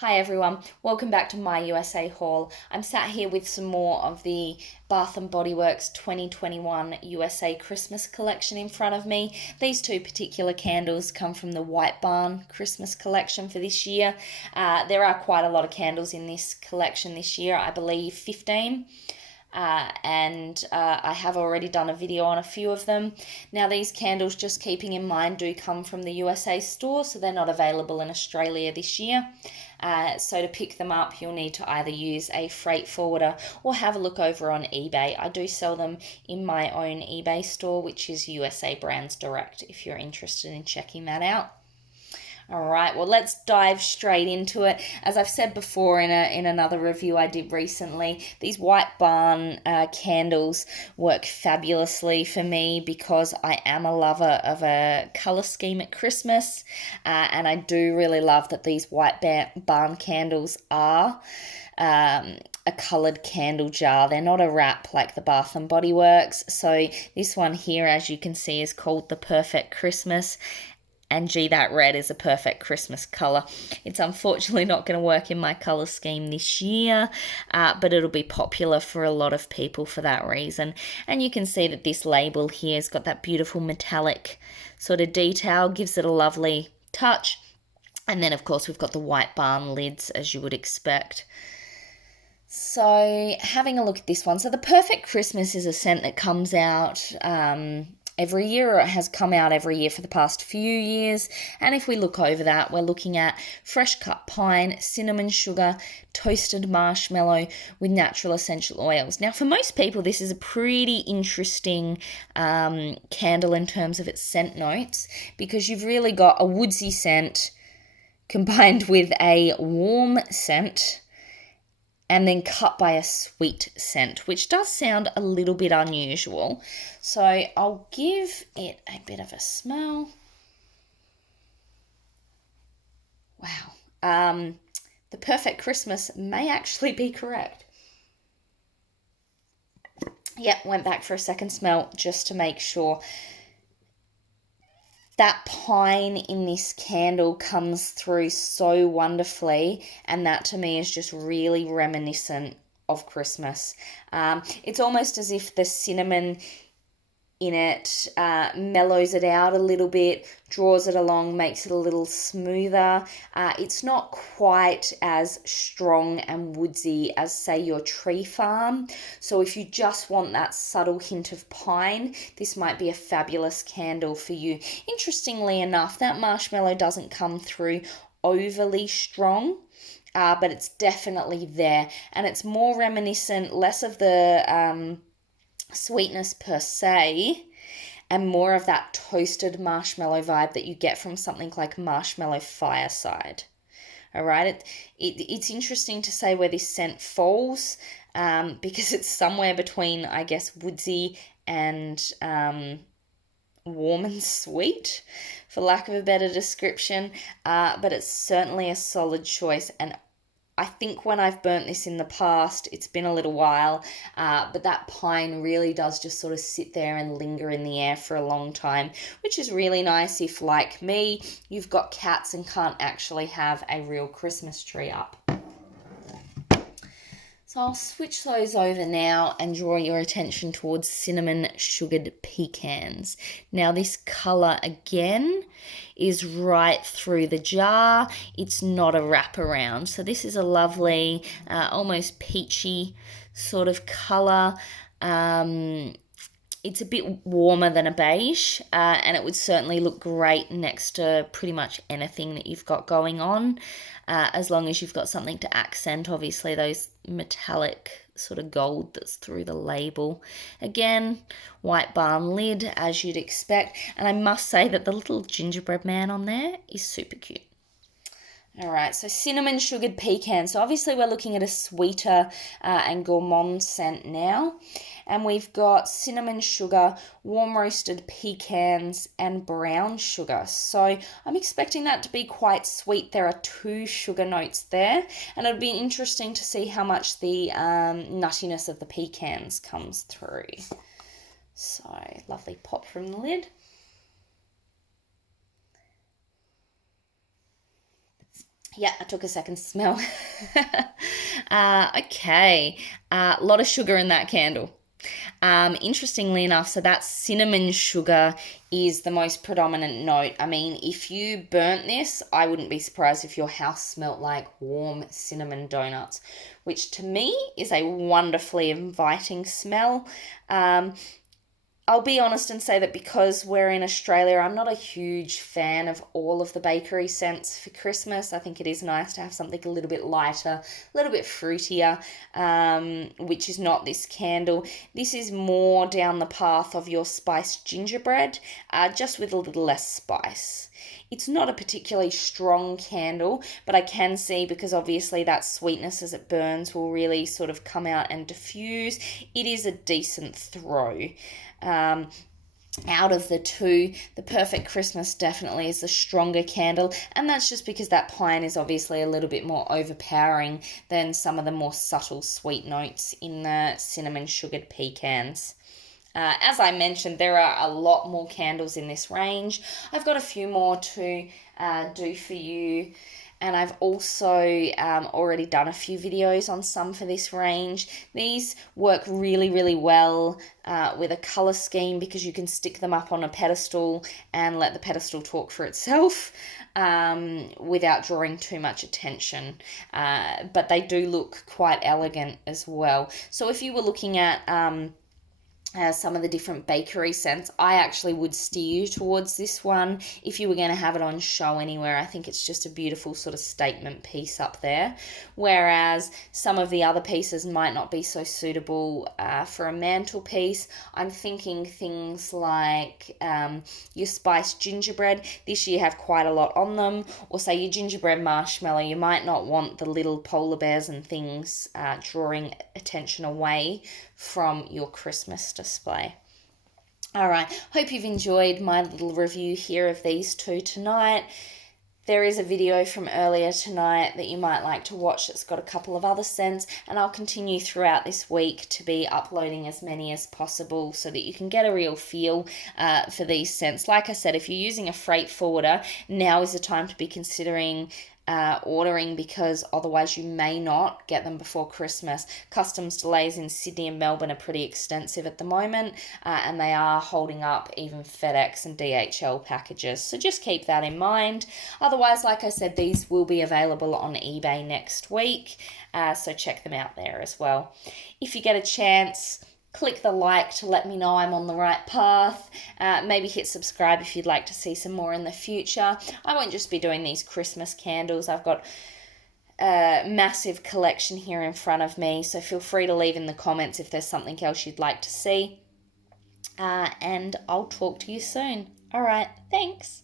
Hi everyone, welcome back to my USA haul. I'm sat here with some more of the Bath & Body Works 2021 USA Christmas collection in front of me. These two particular candles come from the White Barn Christmas collection for this year. There are quite a lot of candles in this collection this year, I believe 15. And I have already done a video on a few of them. Now these candles, just keeping in mind, do come from the USA store, so they're not available in Australia this year. So to pick them up, you'll need to either use a freight forwarder or have a look over on eBay. I do sell them in my own eBay store, which is USA Brands Direct, if you're interested in checking that out. All right, well, let's dive straight into it. As I've said before in another review I did recently, these White Barn candles work fabulously for me because I am a lover of a colour scheme at Christmas, and I do really love that these White Barn candles are a coloured candle jar. They're not a wrap like the Bath & Body Works. So this one here, as you can see, is called the Perfect Christmas. And gee, that red is a perfect Christmas colour. It's unfortunately not going to work in my colour scheme this year, but it'll be popular for a lot of people for that reason. And you can see that this label here has got that beautiful metallic sort of detail, gives it a lovely touch. And then, of course, we've got the White Barn lids, as you would expect. So having a look at this one. So the Perfect Christmas is a scent that comes out every year, or it has come out every year for the past few years. And if we look over that, we're looking at fresh cut pine, cinnamon sugar, toasted marshmallow with natural essential oils. Now, for most people, this is a pretty interesting candle in terms of its scent notes, because you've really got a woodsy scent combined with a warm scent and then cut by a sweet scent, which does sound a little bit unusual. So I'll give it a bit of a smell. Wow. The Perfect Christmas may actually be correct. Yep, went back for a second smell just to make sure. That pine in this candle comes through so wonderfully, and that to me is just really reminiscent of Christmas. It's almost as if the cinnamon in it mellows it out a little bit, draws it along, makes it a little smoother. It's not quite as strong and woodsy as, say, your Tree Farm. So if you just want that subtle hint of pine, this might be a fabulous candle for you. Interestingly enough, that marshmallow doesn't come through overly strong. But it's definitely there, and it's more reminiscent, less of the sweetness per se, and more of that toasted marshmallow vibe that you get from something like Marshmallow Fireside. All right, it's interesting to say where this scent falls, because it's somewhere between, I guess, woodsy and warm and sweet, for lack of a better description, but it's certainly a solid choice. And I think when I've burnt this in the past, it's been a little while, but that pine really does just sort of sit there and linger in the air for a long time, which is really nice if, like me, you've got cats and can't actually have a real Christmas tree up. So I'll switch those over now and draw your attention towards cinnamon sugared pecans. Now this colour again is right through the jar. It's not a wraparound. So this is a lovely, almost peachy sort of colour. It's a bit warmer than a beige, and it would certainly look great next to pretty much anything that you've got going on, as long as you've got something to accent, obviously, those metallic sort of gold that's through the label. Again, White Barn lid, as you'd expect, and I must say that the little gingerbread man on there is super cute. All right, so cinnamon sugared pecan. So obviously we're looking at a sweeter and gourmand scent now. And we've got cinnamon sugar, warm roasted pecans, and brown sugar. So I'm expecting that to be quite sweet. There are 2 sugar notes there. And it'll be interesting to see how much the nuttiness of the pecans comes through. So lovely pop from the lid. Yeah, I took a second to smell. Okay, a lot of sugar in that candle. Interestingly enough, so that cinnamon sugar is the most predominant note. I mean, if you burnt this, I wouldn't be surprised if your house smelt like warm cinnamon donuts, which to me is a wonderfully inviting smell. Um, I'll be honest and say that because we're in Australia, I'm not a huge fan of all of the bakery scents for Christmas. I think it is nice to have something a little bit lighter, a little bit fruitier, which is not this candle. This is more down the path of your spiced gingerbread, just with a little less spice. It's not a particularly strong candle, but I can see, because obviously that sweetness as it burns will really sort of come out and diffuse. It is a decent throw. Um, Out of the two, the Perfect Christmas definitely is the stronger candle, and that's just because that pine is obviously a little bit more overpowering than some of the more subtle sweet notes in the cinnamon sugared pecans. As I mentioned, there are a lot more candles in this range. I've got a few more to do for you, and I've also already done a few videos on some for this range. These work really, really well with a colour scheme because you can stick them up on a pedestal and let the pedestal talk for itself without drawing too much attention. But they do look quite elegant as well. So if you were looking at some of the different bakery scents, I actually would steer you towards this one if you were going to have it on show anywhere. I think it's just a beautiful sort of statement piece up there, whereas some of the other pieces might not be so suitable for a mantelpiece. I'm thinking things like your spiced gingerbread. This year have quite a lot on them, or say your gingerbread marshmallow. You might not want the little polar bears and things drawing attention away from your Christmas display. All right, hope you've enjoyed my little review here of these two tonight. There is a video from earlier tonight that you might like to watch that's got a couple of other scents, and I'll continue throughout this week to be uploading as many as possible so that you can get a real feel for these scents. Like I said, if you're using a freight forwarder, now is the time to be considering ordering, because otherwise you may not get them before Christmas. Customs delays in Sydney and Melbourne are pretty extensive at the moment, and they are holding up even FedEx and DHL packages. So just keep that in mind. Otherwise, like I said, these will be available on eBay next week, so check them out there as well. If you get a chance, click the like to let me know I'm on the right path. Maybe hit subscribe if you'd like to see some more in the future. I won't just be doing these Christmas candles. I've got a massive collection here in front of me, so feel free to leave in the comments if there's something else you'd like to see. And I'll talk to you soon. All right, thanks.